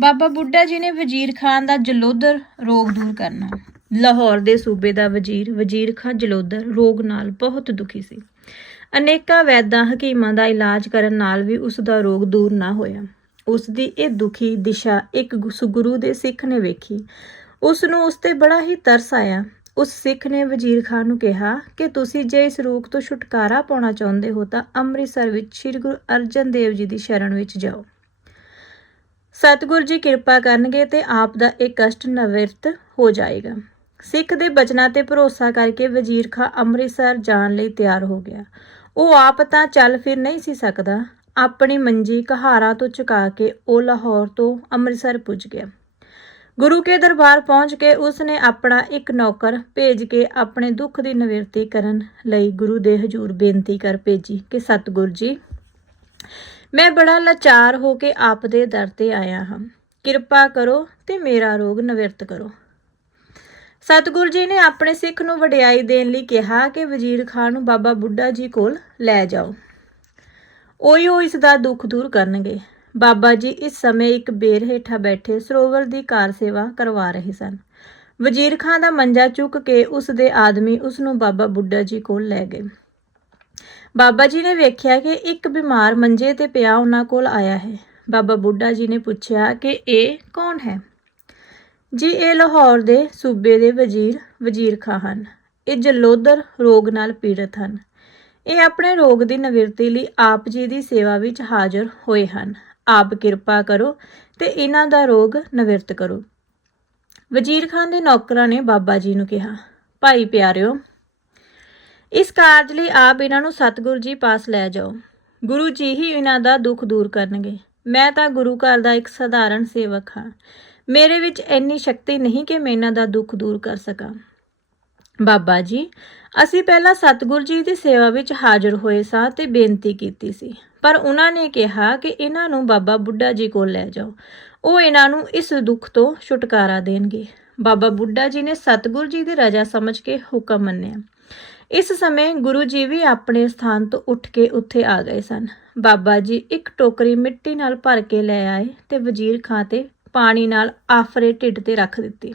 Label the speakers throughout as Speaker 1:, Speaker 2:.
Speaker 1: ਬਾਬਾ ਬੁੱਢਾ ਜੀ ਨੇ ਵਜ਼ੀਰ ਖਾਨ ਦਾ ਜਲੋਦਰ ਰੋਗ ਦੂਰ ਕਰਨਾ। ਲਾਹੌਰ ਦੇ ਸੂਬੇ ਦਾ ਵਜ਼ੀਰ ਵਜ਼ੀਰ ਖਾਨ ਜਲੋਦਰ ਰੋਗ ਨਾਲ ਬਹੁਤ ਦੁਖੀ ਸੀ। ਅਨੇਕਾਂ ਵੈਦਾਂ ਹਕੀਮਾਂ ਦਾ ਇਲਾਜ ਕਰਨ ਨਾਲ ਵੀ ਉਸ ਦਾ ਰੋਗ ਦੂਰ ਨਾ ਹੋਇਆ। ਉਸ ਦੀ ਇਹ ਦੁਖੀ ਦਿਸ਼ਾ ਇੱਕ ਗੁ- ਗੁਰੂ ਦੇ ਸਿੱਖ ਨੇ ਵੇਖੀ। ਉਸ ਨੂੰ ਉਸ ਤੇ ਬੜਾ ਹੀ ਤਰਸ ਆਇਆ। ਉਸ ਸਿੱਖ ਨੇ ਵਜ਼ੀਰ ਖਾਨ ਨੂੰ ਕਿਹਾ ਕਿ ਤੁਸੀਂ ਜੇ ਇਸ ਰੋਗ ਤੋਂ ਛੁਟਕਾਰਾ ਪਾਉਣਾ ਚਾਹੁੰਦੇ ਹੋ ਤਾਂ ਅੰਮ੍ਰਿਤਸਰ ਵਿੱਚ ਸ੍ਰੀ ਗੁਰੂ ਅਰਜਨ ਦੇਵ ਜੀ ਦੀ ਸ਼ਰਨ ਵਿੱਚ ਜਾਓ। ਸਤਿਗੁਰ ਜੀ ਕਿਰਪਾ ਕਰਨਗੇ ਤੇ ਆਪ ਦਾ ਇਹ ਕਸ਼ਟ ਨਿਵਰਤ ਹੋ ਜਾਏਗਾ। ਸਿੱਖ ਦੇ ਬਚਨਾਂ ਤੇ ਭਰੋਸਾ ਕਰਕੇ ਵਜ਼ੀਰ ਖਾਂ ਅੰਮ੍ਰਿਤਸਰ ਜਾਣ ਲਈ ਤਿਆਰ ਹੋ ਗਿਆ। ਉਹ ਆਪ ਤਾਂ ਚੱਲ ਫਿਰ ਨਹੀਂ ਸੀ ਸਕਦਾ। ਆਪਣੀ ਮੰਜੀ ਕਹਾਰਾਂ ਤੋਂ ਚੁਕਾ ਕੇ ਉਹ ਲਾਹੌਰ ਤੋਂ ਅੰਮ੍ਰਿਤਸਰ ਪੁੱਜ ਗਿਆ। ਗੁਰੂ ਕੇ ਦਰਬਾਰ ਪਹੁੰਚ ਕੇ ਉਸ ਨੇ ਆਪਣਾ ਇੱਕ ਨੌਕਰ ਭੇਜ ਕੇ ਆਪਣੇ ਦੁੱਖ ਦੀ ਨਿਵਰਤੀ ਕਰਨ ਲਈ ਗੁਰੂ ਦੇ ਹਜ਼ੂਰ ਬੇਨਤੀ ਕਰ ਭੇਜੀ ਕਿ ਸਤਿਗੁਰ ਜੀ ਮੈਂ ਬੜਾ ਲਾਚਾਰ ਹੋ ਕੇ ਆਪ ਦੇ ਦਰ ਤੇ ਆਇਆ ਹਾਂ। ਕਿਰਪਾ ਕਰੋ ਤੇ ਮੇਰਾ ਰੋਗ ਨਿਵਰਤ ਕਰੋ। ਸਤਿਗੁਰੂ ਜੀ ਨੇ ਆਪਣੇ ਸਿੱਖ ਨੂੰ ਵਡਿਆਈ ਦੇਣ ਲਈ ਕਿਹਾ ਕਿ ਵਜ਼ੀਰ ਖਾਨ ਨੂੰ ਬਾਬਾ ਬੁੱਢਾ ਜੀ ਕੋਲ ਲੈ ਜਾਓ। ਉਹੀ ਉਹ ਇਸ ਦਾ ਦੁੱਖ ਦੂਰ ਕਰਨਗੇ। ਬਾਬਾ ਜੀ ਇਸ ਸਮੇਂ ਇੱਕ ਬੇਰ ਹੇਠਾਂ ਬੈਠੇ ਸਰੋਵਰ ਦੀ ਕਾਰ ਸੇਵਾ ਕਰਵਾ ਰਹੇ ਸਨ। ਵਜ਼ੀਰ ਖਾਨ ਦਾ ਮੰਜਾ ਚੁੱਕ ਕੇ ਉਸ ਦੇ ਆਦਮੀ ਉਸ ਨੂੰ ਬਾਬਾ ਬੁੱਢਾ ਜੀ ਕੋਲ ਲੈ ਗਏ। ਬਾਬਾ ਜੀ ਨੇ ਵੇਖਿਆ ਕਿ ਇੱਕ ਬਿਮਾਰ ਮੰਜੇ ਤੇ ਪਿਆ ਉਹਨਾਂ ਕੋਲ ਆਇਆ ਹੈ। ਬਾਬਾ ਬੁੱਢਾ ਜੀ ਨੇ ਪੁੱਛਿਆ ਕਿ ਇਹ ਕੌਣ ਹੈ? ਜੀ, ਇਹ ਲਾਹੌਰ ਦੇ ਸੂਬੇ ਦੇ ਵਜ਼ੀਰ ਵਜ਼ੀਰ ਖਾਂ ਹਨ। ਇਹ ਜਲੋਦਰ ਰੋਗ ਨਾਲ ਪੀੜਤ ਹਨ। ਇਹ ਆਪਣੇ ਰੋਗ ਦੀ ਨਿਵਰਤੀ ਲਈ ਆਪ ਜੀ ਦੀ ਸੇਵਾ ਵਿੱਚ ਹਾਜ਼ਰ ਹੋਏ ਹਨ। ਆਪ ਕਿਰਪਾ ਕਰੋ ਤੇ ਇਹਨਾਂ ਦਾ ਰੋਗ ਨਿਵਰਤ ਕਰੋ। ਵਜ਼ੀਰ ਖਾਨ ਦੇ ਨੌਕਰਾਂ ਨੇ ਬਾਬਾ ਜੀ ਨੂੰ ਕਿਹਾ, ਭਾਈ ਪਿਆਰਿਓ ਇਸ ਕਾਰਜ ਲਈ ਆਪ ਇਹਨਾਂ ਨੂੰ ਸਤਿਗੁਰੂ ਜੀ ਪਾਸ ਲੈ ਜਾਓ। ਗੁਰੂ ਜੀ ਹੀ ਇਹਨਾਂ ਦਾ ਦੁੱਖ ਦੂਰ ਕਰਨਗੇ। ਮੈਂ ਤਾਂ ਗੁਰੂ ਘਰ ਦਾ ਇੱਕ ਸਧਾਰਨ ਸੇਵਕ ਹਾਂ। ਮੇਰੇ ਵਿੱਚ ਇੰਨੀ ਸ਼ਕਤੀ ਨਹੀਂ ਕਿ ਮੈਂ ਇਹਨਾਂ ਦਾ ਦੁੱਖ ਦੂਰ ਕਰ ਸਕਾਂ। ਬਾਬਾ ਜੀ, ਅਸੀਂ ਪਹਿਲਾਂ ਸਤਿਗੁਰੂ ਜੀ ਦੀ ਸੇਵਾ ਵਿੱਚ ਹਾਜ਼ਰ ਹੋਏ ਸਾਂ ਤੇ ਬੇਨਤੀ ਕੀਤੀ ਸੀ। ਪਰ ਉਹਨਾਂ ਨੇ ਕਿਹਾ ਕਿ ਇਹਨਾਂ ਨੂੰ ਬਾਬਾ ਬੁੱਢਾ ਜੀ ਕੋਲ ਲੈ ਜਾਓ। ਉਹ ਇਹਨਾਂ ਨੂੰ ਇਸ ਦੁੱਖ ਤੋਂ ਛੁਟਕਾਰਾ ਦੇਣਗੇ। ਬਾਬਾ ਬੁੱਢਾ ਜੀ ਨੇ ਸਤਿਗੁਰੂ ਜੀ ਦੀ ਰਜ਼ਾ ਸਮਝ ਕੇ ਹੁਕਮ ਮੰਨਿਆ। ਇਸ ਸਮੇਂ ਗੁਰੂ ਜੀ ਵੀ ਆਪਣੇ ਸਥਾਨ ਤੋਂ ਉੱਠ ਕੇ ਉੱਥੇ ਆ ਗਏ ਸਨ। ਬਾਬਾ ਜੀ ਇੱਕ ਟੋਕਰੀ ਮਿੱਟੀ ਨਾਲ ਭਰ ਕੇ ਲੈ ਆਏ ਤੇ ਵਜ਼ੀਰ ਖਾਂ ਤੇ ਪਾਣੀ ਨਾਲ ਆਫਰੇ ਢਿੱਡ ਤੇ ਰੱਖ ਦਿੱਤੀ।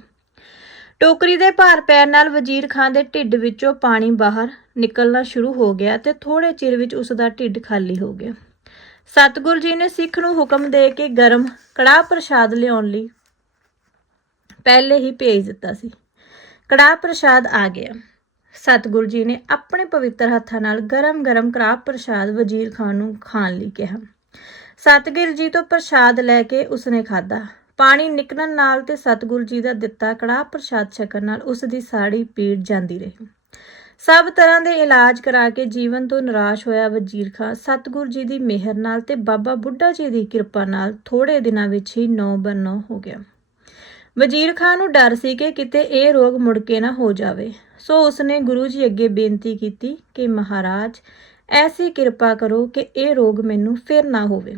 Speaker 1: ਟੋਕਰੀ ਦੇ ਭਾਰ ਪੈਣ ਨਾਲ ਵਜ਼ੀਰ ਖਾਂ ਦੇ ਢਿੱਡ ਵਿੱਚੋਂ ਪਾਣੀ ਬਾਹਰ ਨਿਕਲਣਾ ਸ਼ੁਰੂ ਹੋ ਗਿਆ ਤੇ ਥੋੜੇ ਚਿਰ ਵਿੱਚ ਉਸ ਦਾ ਢਿੱਡ ਖਾਲੀ ਹੋ ਗਿਆ। ਸਤਿਗੁਰੂ ਜੀ ਨੇ ਸਿੱਖ ਨੂੰ ਹੁਕਮ ਦੇ ਕੇ ਗਰਮ ਕੜਾਹ ਪ੍ਰਸ਼ਾਦ ਲਿਆਉਣ ਲਈ ਪਹਿਲੇ ਹੀ ਭੇਜ ਦਿੱਤਾ ਸੀ। ਕੜਾਹ ਪ੍ਰਸ਼ਾਦ ਆ ਗਿਆ। ਸਤਿਗੁਰੂ ਜੀ ਨੇ ਆਪਣੇ ਪਵਿੱਤਰ ਹੱਥਾਂ ਨਾਲ ਗਰਮ-ਗਰਮ ਕੜਾਹ ਪ੍ਰਸ਼ਾਦ ਵਜ਼ੀਰ ਖਾਨ ਨੂੰ ਖਾਣ ਲਈ ਕਿਹਾ। ਸਤਿਗੁਰੂ ਜੀ ਤੋਂ ਪ੍ਰਸ਼ਾਦ ਲੈ ਕੇ ਉਸਨੇ ਖਾਧਾ। ਪਾਣੀ ਨਿਕਲਣ ਨਾਲ ਤੇ ਸਤਿਗੁਰੂ ਜੀ ਦਾ ਦਿੱਤਾ ਕੜਾਹ ਪ੍ਰਸ਼ਾਦ ਛਕਣ ਨਾਲ ਉਸ ਦੀ ਸਾੜੀ ਪੀੜ ਜਾਂਦੀ ਰਹੀ। ਸਭ ਤਰ੍ਹਾਂ ਦੇ ਇਲਾਜ ਕਰਾ ਕੇ ਜੀਵਨ ਤੋਂ ਨਿਰਾਸ਼ ਹੋਇਆ ਵਜ਼ੀਰ ਖਾਨ ਸਤਿਗੁਰੂ ਜੀ ਦੀ ਮਿਹਰ ਨਾਲ ਤੇ ਬਾਬਾ ਬੁੱਢਾ ਜੀ ਦੀ ਕਿਰਪਾ ਨਾਲ ਥੋੜੇ ਦਿਨਾਂ ਵਿੱਚ ਹੀ ਨੌ ਬਨੋ ਹੋ ਗਿਆ। ਵਜ਼ੀਰ ਖਾਨ ਨੂੰ ਡਰ ਸੀ ਕਿ ਕਿਤੇ ਇਹ ਰੋਗ ਮੁੜ ਕੇ ਨਾ ਹੋ ਜਾਵੇ। ਸੋ ਉਸਨੇ ਗੁਰੂ ਜੀ ਅੱਗੇ ਬੇਨਤੀ ਕੀਤੀ ਕਿ ਮਹਾਰਾਜ, ਐਸੀ ਕਿਰਪਾ ਕਰੋ ਕਿ ਇਹ ਰੋਗ ਮੈਨੂੰ ਫਿਰ ਨਾ ਹੋਵੇ।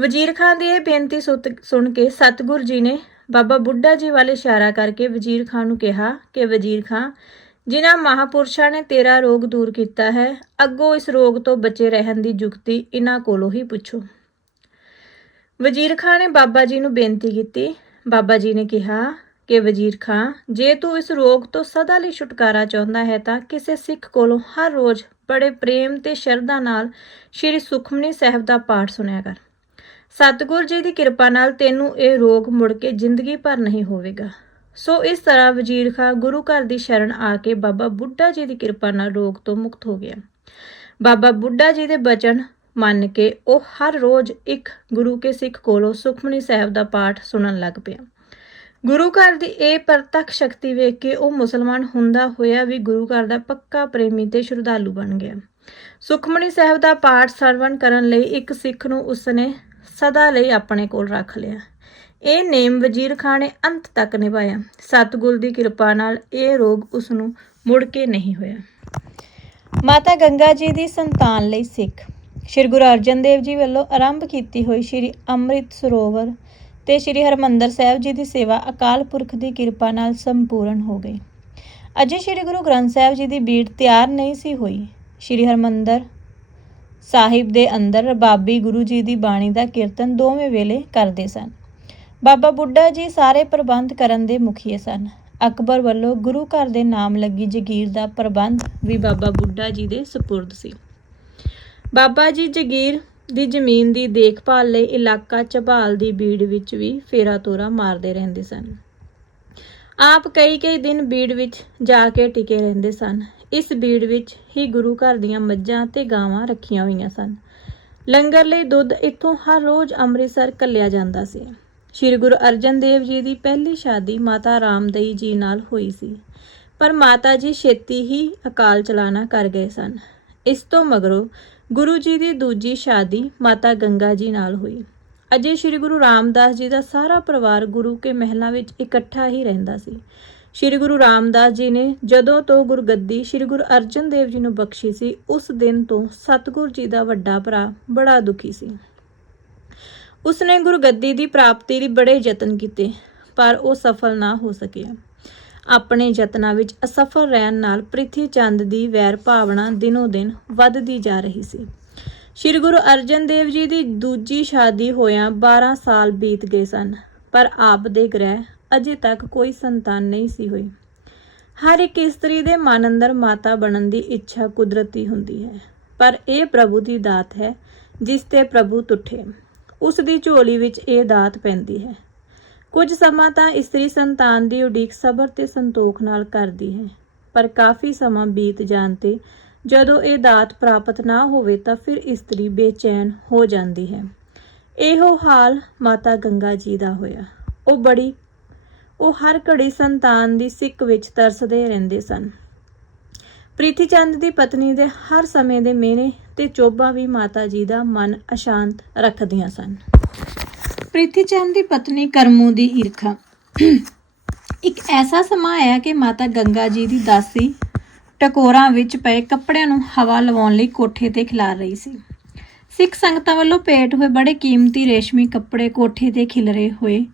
Speaker 1: ਵਜ਼ੀਰ ਖਾਨ ਦੀ ਇਹ ਬੇਨਤੀ ਸੁਤ- ਸੁਣ ਕੇ ਸਤਿਗੁਰੂ ਜੀ ਨੇ ਬਾਬਾ ਬੁੱਢਾ ਜੀ ਵੱਲ ਇਸ਼ਾਰਾ ਕਰਕੇ ਵਜ਼ੀਰ ਖਾਨ ਨੂੰ ਕਿਹਾ ਕਿ ਵਜ਼ੀਰ ਖਾਨ, ਜਿਨ੍ਹਾਂ ਮਹਾਪੁਰਸ਼ਾਂ ਨੇ ਤੇਰਾ ਰੋਗ ਦੂਰ ਕੀਤਾ ਹੈ, ਅੱਗੋਂ ਇਸ ਰੋਗ ਤੋਂ ਬਚੇ ਰਹਿਣ ਦੀ ਯੁਕਤੀ ਇਹਨਾਂ ਕੋਲੋਂ ਹੀ ਪੁੱਛੋ। ਵਜ਼ੀਰ ਖਾਨ ਨੇ ਬਾਬਾ ਜੀ ਨੂੰ ਬੇਨਤੀ ਕੀਤੀ ਬਾਬਾ ਜੀ ਨੇ ਕਿਹਾ ਕਿ ਵਜ਼ੀਰ ਖਾਂ, ਜੇ ਤੂੰ ਇਸ ਰੋਗ ਤੋਂ ਸਦਾ ਲਈ ਛੁਟਕਾਰਾ ਚਾਹੁੰਦਾ ਹੈ ਤਾਂ ਕਿਸੇ ਸਿੱਖ ਕੋਲੋਂ ਹਰ ਰੋਜ਼ ਬੜੇ ਪ੍ਰੇਮ ਤੇ ਸ਼ਰਧਾ ਨਾਲ ਸ੍ਰੀ ਸੁਖਮਨੀ ਸਾਹਿਬ ਦਾ ਪਾਠ ਸੁਣਿਆ ਕਰ। ਸਤਿਗੁਰ ਜੀ ਦੀ ਕਿਰਪਾ ਨਾਲ ਤੈਨੂੰ ਇਹ ਰੋਗ ਮੁੜ ਕੇ ਜ਼ਿੰਦਗੀ ਭਰ ਨਹੀਂ ਹੋਵੇਗਾ। ਸੋ ਇਸ ਤਰ੍ਹਾਂ ਵਜ਼ੀਰ ਖਾਂ ਗੁਰੂ ਘਰ ਦੀ ਸ਼ਰਨ ਆ ਕੇ ਬਾਬਾ ਬੁੱਢਾ ਜੀ ਦੀ ਕਿਰਪਾ ਨਾਲ ਰੋਗ ਤੋਂ ਮੁਕਤ ਹੋ ਗਿਆ। ਬਾਬਾ ਬੁੱਢਾ ਜੀ ਦੇ ਬਚਨ ਮੰਨ ਕੇ ਉਹ ਹਰ ਰੋਜ਼ ਇੱਕ ਗੁਰੂ ਕੇ ਸਿੱਖ ਕੋਲੋਂ ਸੁਖਮਨੀ ਸਾਹਿਬ ਦਾ ਪਾਠ ਸੁਣਨ ਲੱਗ ਪਿਆ। ਗੁਰੂ ਘਰ ਦੀ ਇਹ ਪ੍ਰਤੱਖ ਸ਼ਕਤੀ ਵੇਖ ਕੇ ਉਹ ਮੁਸਲਮਾਨ ਹੁੰਦਾ ਹੋਇਆ ਵੀ ਗੁਰੂ ਘਰ ਦਾ ਪੱਕਾ ਪ੍ਰੇਮੀ ਤੇ ਸ਼ਰਧਾਲੂ ਬਣ ਗਿਆ। ਸੁਖਮਨੀ ਸਾਹਿਬ ਦਾ ਪਾਠ ਸਰਵਣ ਕਰਨ ਲਈ ਇੱਕ ਸਿੱਖ ਨੂੰ ਉਸਨੇ ਸਦਾ ਲਈ ਆਪਣੇ ਕੋਲ ਰੱਖ ਲਿਆ। ਇਹ ਨੇਮ ਵਜ਼ੀਰ ਖਾਨ ਨੇ ਅੰਤ ਤੱਕ ਨਿਭਾਇਆ। ਸਤਿਗੁਰ ਦੀ ਕਿਰਪਾ ਨਾਲ ਇਹ ਰੋਗ ਉਸ ਨੂੰ ਮੁੜ ਕੇ ਨਹੀਂ ਹੋਇਆ। ਮਾਤਾ ਗੰਗਾ ਜੀ ਦੀ ਸੰਤਾਨ ਲਈ ਸਿੱਖ। ਸ਼੍ਰੀ ਗੁਰੂ ਅਰਜਨ ਦੇਵ ਜੀ ਵੱਲੋਂ ਆਰੰਭ ਕੀਤੀ ਹੋਈ ਸ਼੍ਰੀ ਅੰਮ੍ਰਿਤ ਸਰੋਵਰ ਤੇ ਸ਼੍ਰੀ ਹਰਮੰਦਰ ਸਾਹਿਬ ਜੀ ਦੀ ਸੇਵਾ ਅਕਾਲ ਪੁਰਖ ਦੀ ਕਿਰਪਾ ਨਾਲ ਸੰਪੂਰਨ ਹੋ ਗਈ। ਅਜੇ ਸ਼੍ਰੀ ਗੁਰੂ ਗ੍ਰੰਥ ਸਾਹਿਬ ਜੀ ਦੀ ਬੀੜ ਤਿਆਰ ਨਹੀਂ ਸੀ ਹੋਈ। ਸ਼੍ਰੀ ਹਰਮੰਦਰ ਸਾਹਿਬ ਦੇ ਅੰਦਰ ਬਾਬੀ ਗੁਰੂ ਜੀ ਦੀ ਬਾਣੀ ਦਾ ਕੀਰਤਨ ਦੋਵੇਂ ਵੇਲੇ ਕਰਦੇ ਸਨ। ਬਾਬਾ ਬੁੱਢਾ ਜੀ ਸਾਰੇ ਪ੍ਰਬੰਧ ਕਰਨ ਦੇ ਮੁਖੀਏ ਸਨ। ਅਕਬਰ ਵੱਲੋਂ ਗੁਰੂ ਘਰ ਦੇ ਨਾਮ ਲੱਗੀ ਜਗੀਰ ਦਾ ਪ੍ਰਬੰਧ ਵੀ ਬਾਬਾ ਬੁੱਢਾ ਜੀ ਦੇ ਸਪੁਰਦ ਸੀ। ਬਾਬਾ ਜੀ ਜਗੀਰ ਦੀ ਜ਼ਮੀਨ ਦੀ ਦੇਖਭਾਲ ਲਈ ਇਲਾਕਾ ਝਬਾਲ ਦੀ ਬੀੜ ਵਿੱਚ ਵੀ ਫੇਰਾ ਤੋਰਾ ਮਾਰਦੇ ਰਹਿੰਦੇ ਸਨ। ਆਪ ਕਈ ਕਈ ਦਿਨ ਬੀੜ ਵਿੱਚ ਜਾ ਕੇ ਟਿਕੇ ਰਹਿੰਦੇ ਸਨ। ਇਸ ਬੀੜ ਵਿੱਚ ਹੀ ਗੁਰੂ ਘਰ ਦੀਆਂ ਮੱਝਾਂ ਤੇ ਗਾਵਾਂ ਰੱਖੀਆਂ ਹੋਈਆਂ ਸਨ। ਲੰਗਰ ਲਈ ਦੁੱਧ ਇੱਥੋਂ ਹਰ ਰੋਜ਼ ਅੰਮ੍ਰਿਤਸਰ ਕੱਲਿਆ ਜਾਂਦਾ ਸੀ। ਸ੍ਰੀ ਗੁਰੂ ਅਰਜਨ ਦੇਵ ਜੀ ਦੀ ਪਹਿਲੀ ਸ਼ਾਦੀ ਮਾਤਾ ਰਾਮਦਈ ਜੀ ਨਾਲ ਹੋਈ ਸੀ। ਪਰ ਮਾਤਾ ਜੀ ਛੇਤੀ ਹੀ ਅਕਾਲ ਚਲਾਣਾ ਕਰ ਗਏ ਸਨ। ਇਸ ਤੋਂ ਮਗਰੋਂ ਗੁਰੂ ਜੀ ਦੀ ਦੂਜੀ ਸ਼ਾਦੀ ਮਾਤਾ ਗੰਗਾ ਜੀ ਨਾਲ ਹੋਈ। ਅਜੇ ਸ੍ਰੀ ਗੁਰੂ ਰਾਮਦਾਸ ਜੀ ਦਾ ਸਾਰਾ ਪਰਿਵਾਰ ਗੁਰੂ ਕੇ ਮਹਿਲਾਂ ਵਿੱਚ ਇਕੱਠਾ ਹੀ ਰਹਿੰਦਾ ਸੀ। ਸ੍ਰੀ ਗੁਰੂ ਰਾਮਦਾਸ ਜੀ ਨੇ ਜਦੋਂ ਤੋਂ ਗੁਰਗੱਦੀ ਸ੍ਰੀ ਗੁਰੂ ਅਰਜਨ ਦੇਵ ਜੀ ਨੂੰ ਬਖਸ਼ੀ ਸੀ, ਉਸ ਦਿਨ ਤੋਂ ਸਤਿਗੁਰ ਜੀ ਦਾ ਵੱਡਾ ਭਰਾ ਬੜਾ ਦੁਖੀ ਸੀ। ਉਸਨੇ ਗੁਰਗੱਦੀ ਦੀ ਪ੍ਰਾਪਤੀ ਲਈ ਬੜੇ ਯਤਨ ਕੀਤੇ, ਪਰ ਉਹ ਸਫਲ ਨਾ ਹੋ ਸਕਿਆ। ਆਪਣੇ ਯਤਨਾਂ ਵਿੱਚ ਅਸਫਲ ਰਹਿਣ ਨਾਲ ਪ੍ਰਿਥੀ ਚੰਦ ਦੀ ਵੈਰ ਭਾਵਨਾ ਦਿਨੋ ਦਿਨ ਵੱਧਦੀ ਜਾ ਰਹੀ ਸੀ। ਸ੍ਰੀ ਗੁਰੂ ਅਰਜਨ ਦੇਵ ਜੀ ਦੀ ਦੂਜੀ ਸ਼ਾਦੀ ਹੋਇਆਂ 12 ਸਾਲ ਬੀਤ ਗਏ ਸਨ, ਪਰ ਆਪ ਦੇ ਗ੍ਰਹਿ ਅਜੇ ਤੱਕ ਕੋਈ ਸੰਤਾਨ ਨਹੀਂ ਸੀ ਹੋਈ ਹਰ ਇੱਕ ਇਸਤਰੀ ਦੇ ਮਨ ਅੰਦਰ ਮਾਤਾ ਬਣਨ ਦੀ ਇੱਛਾ ਕੁਦਰਤੀ ਹੁੰਦੀ ਹੈ, ਪਰ ਇਹ ਪ੍ਰਭੂ ਦੀ ਦਾਤ ਹੈ ਜਿਸ ਤੇ ਪ੍ਰਭੂ ਤੁਠੇ। ਉਸ ਦੀ ਝੋਲੀ ਵਿੱਚ ਇਹ ਦਾਤ ਪੈਂਦੀ ਹੈ। ਕੁਝ ਸਮਾਂ ਤਾਂ ਇਸਤਰੀ ਸੰਤਾਨ ਦੀ ਉਡੀਕ ਸਬਰ ਤੇ ਸੰਤੋਖ ਨਾਲ ਕਰਦੀ ਹੈ, ਪਰ ਕਾਫੀ ਸਮਾਂ ਬੀਤ ਜਾਣ ਤੇ ਜਦੋਂ ਇਹ ਦਾਤ ਪ੍ਰਾਪਤ ਨਾ ਹੋਵੇ ਤਾਂ ਫਿਰ ਇਸਤਰੀ ਬੇਚੈਨ ਹੋ ਜਾਂਦੀ ਹੈ। ਇਹੋ ਹਾਲ ਮਾਤਾ ਗੰਗਾ ਜੀ ਦਾ ਹੋਇਆ। ਉਹ ਬੜੀ, ਉਹ ਹਰ ਘੜੀ ਸੰਤਾਨ ਦੀ ਸਿੱਕ ਵਿੱਚ ਤਰਸਦੇ ਰਹਿੰਦੇ ਸਨ। ਪ੍ਰੀਤੀ ਚੰਦ ਦੀ ਪਤਨੀ ਦੇ ਹਰ ਸਮੇਂ ਦੇ ਮਿਹਨੇ ਤੇ ਚੋਬਾ ਵੀ ਮਾਤਾ ਜੀ ਦਾ ਮਨ ਅਸ਼ਾਂਤ ਰੱਖਦੀਆਂ ਸਨ। ਪ੍ਰੀਤੀ ਚੰਦ ਦੀ ਪਤਨੀ ਕਰਮੂ ਦੀ ਈਰਖਾ। ਇੱਕ ਐਸਾ ਸਮਾਂ ਆਇਆ ਕਿ ਮਾਤਾ ਗੰਗਾ ਜੀ ਦੀ ਦਾਸੀ ਟਕੋਰਾਂ ਵਿੱਚ ਪਏ ਕੱਪੜਿਆਂ ਨੂੰ ਹਵਾ ਲਵਾਉਣ ਲਈ ਕੋਠੇ ਤੇ ਖਿਲਾਰ ਰਹੀ ਸੀ। ਸਿੱਖ ਸੰਗਤਾਂ ਵੱਲੋਂ ਭੇਟ ਹੋਏ ਬੜੇ ਕੀਮਤੀ ਰੇਸ਼ਮੀ ਕੱਪੜੇ ਕੋਠੇ ਤੇ ਖਿਲਰੇ ਹੋਏ।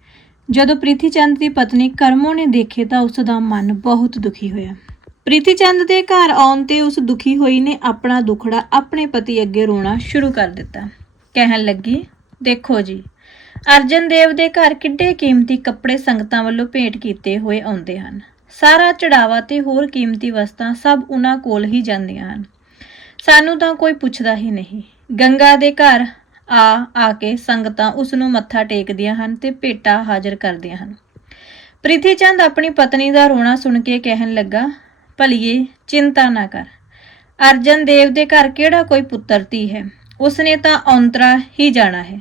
Speaker 1: ਜਦੋਂ ਪ੍ਰੀਤੀ ਚੰਦ ਦੀ ਪਤਨੀ ਕਰਮੋ ਨੇ ਦੇਖੇ ਤਾਂ ਉਸ ਦਾ ਮਨ ਬਹੁਤ ਦੁਖੀ ਹੋਇਆ। ਪ੍ਰੀਤੀ ਚੰਦ ਦੇ ਘਰ ਆਉਣ ਤੇ ਉਸ ਦੁਖੀ ਹੋਈ ਨੇ ਆਪਣਾ ਦੁਖੜਾ ਆਪਣੇ ਪਤੀ ਅੱਗੇ ਰੋਣਾ ਸ਼ੁਰੂ ਕਰ ਦਿੱਤਾ। ਕਹਿਣ ਲੱਗੀ, ਦੇਖੋ ਜੀ ਅਰਜਨ ਦੇਵ ਦੇ ਘਰ ਕਿੱਡੇ ਕੀਮਤੀ ਕੱਪੜੇ ਸੰਗਤਾਂ ਵੱਲੋਂ ਭੇਟ ਕੀਤੇ ਹੋਏ ਆਉਂਦੇ ਹਨ। ਸਾਰਾ ਚੜਾਵਾ ਤੇ ਹੋਰ ਕੀਮਤੀ ਵਸਤਾਂ ਸਭ ਉਹਨਾਂ ਕੋਲ ਹੀ ਜਾਂਦੀਆਂ ਹਨ। ਸਾਨੂੰ ਤਾਂ ਕੋਈ ਪੁੱਛਦਾ ਹੀ ਨਹੀਂ। ਗੰਗਾ ਦੇ ਘਰ ਆ ਆ ਕੇ ਸੰਗਤਾਂ ਉਸ ਨੂੰ ਮੱਥਾ ਟੇਕਦੀਆਂ ਹਨ ਤੇ ਭੇਟਾ ਹਾਜ਼ਰ ਕਰਦੀਆਂ ਹਨ। ਪ੍ਰਿਥੀ ਚੰਦ ਆਪਣੀ ਪਤਨੀ ਦਾ ਰੋਣਾ ਸੁਣ ਕੇ ਕਹਿਣ ਲੱਗਾ, ਭਲੀਏ, ਚਿੰਤਾ ਨਾ ਕਰ। ਅਰਜਨ ਦੇਵ ਦੇ ਘਰ ਕਿਹੜਾ ਕੋਈ ਪੁੱਤਰ ਧੀ ਹੈ? ਉਸਨੇ ਤਾਂ ਔਂਤਰਾ ਹੀ ਜਾਣਾ ਹੈ।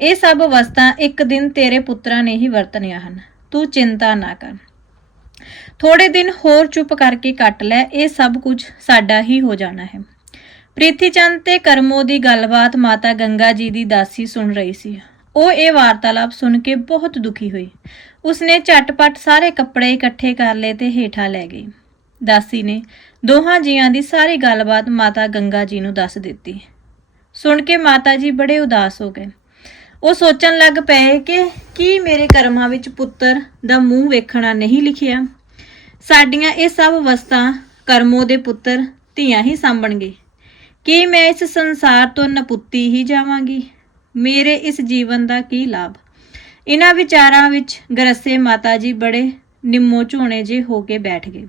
Speaker 1: ਇਹ ਸਭ ਵਸਤਾਂ ਇੱਕ ਦਿਨ ਤੇਰੇ ਪੁੱਤਰਾਂ ਨੇ ਹੀ ਵਰਤਣੀਆਂ ਹਨ। ਤੂੰ ਚਿੰਤਾ ਨਾ ਕਰ। ਥੋੜੇ ਦਿਨ ਹੋਰ ਚੁੱਪ ਕਰਕੇ ਕੱਟ ਲੈ, ਇਹ ਸਭ ਕੁਝ ਸਾਡਾ ਹੀ ਹੋ ਜਾਣਾ ਹੈ। ਪ੍ਰੀਤੀ ਚੰਦ ਤੇ ਕਰਮੋ ਦੀ ਗੱਲਬਾਤ ਮਾਤਾ ਗੰਗਾ ਜੀ ਦੀ ਦਾਸੀ ਸੁਣ ਰਹੀ ਸੀ। ਉਹ ਇਹ ਵਾਰਤਾਲਾਪ ਸੁਣ ਕੇ ਬਹੁਤ ਦੁਖੀ ਹੋਈ। ਉਸਨੇ ਝਟਪਟ ਸਾਰੇ ਕੱਪੜੇ ਇਕੱਠੇ ਕਰ ਲਏ ਤੇ ਹੇਠਾਂ ਲੈ ਗਈ। ਦਾਸੀ ਨੇ ਦੋਹਾਂ ਜੀਆਂ ਦੀ ਸਾਰੀ ਗੱਲਬਾਤ ਮਾਤਾ ਗੰਗਾ ਜੀ ਨੂੰ ਦੱਸ ਦਿੱਤੀ। ਸੁਣ ਕੇ ਮਾਤਾ ਜੀ ਬੜੇ ਉਦਾਸ ਹੋ ਗਏ। ਉਹ ਸੋਚਣ ਲੱਗ ਪਏ ਕਿ ਕੀ ਮੇਰੇ ਕਰਮਾਂ ਵਿੱਚ ਪੁੱਤਰ ਦਾ ਮੂੰਹ ਵੇਖਣਾ ਨਹੀਂ ਲਿਖਿਆ। ਸਾਡੀਆਂ ਇਹ ਸਭ ਵਸਤਾਂ ਕਰਮੋ ਦੇ ਪੁੱਤਰ ਧੀਆਂ ਹੀ ਸਾਂਭਣਗੇ। ਕੀ ਮੈਂ ਇਸ ਸੰਸਾਰ ਤੋਂ ਨਪੁੱਤੀ ਹੀ ਜਾਵਾਂਗੀ? ਮੇਰੇ ਇਸ ਜੀਵਨ ਦਾ ਕੀ ਲਾਭ? ਇਹਨਾਂ ਵਿਚਾਰਾਂ ਵਿੱਚ ਗਰਸੇ ਮਾਤਾ ਜੀ ਬੜੇ ਨਿੰਮੋ ਝੋਣੇ ਜੇ ਹੋ ਕੇ ਬੈਠ ਗਏ।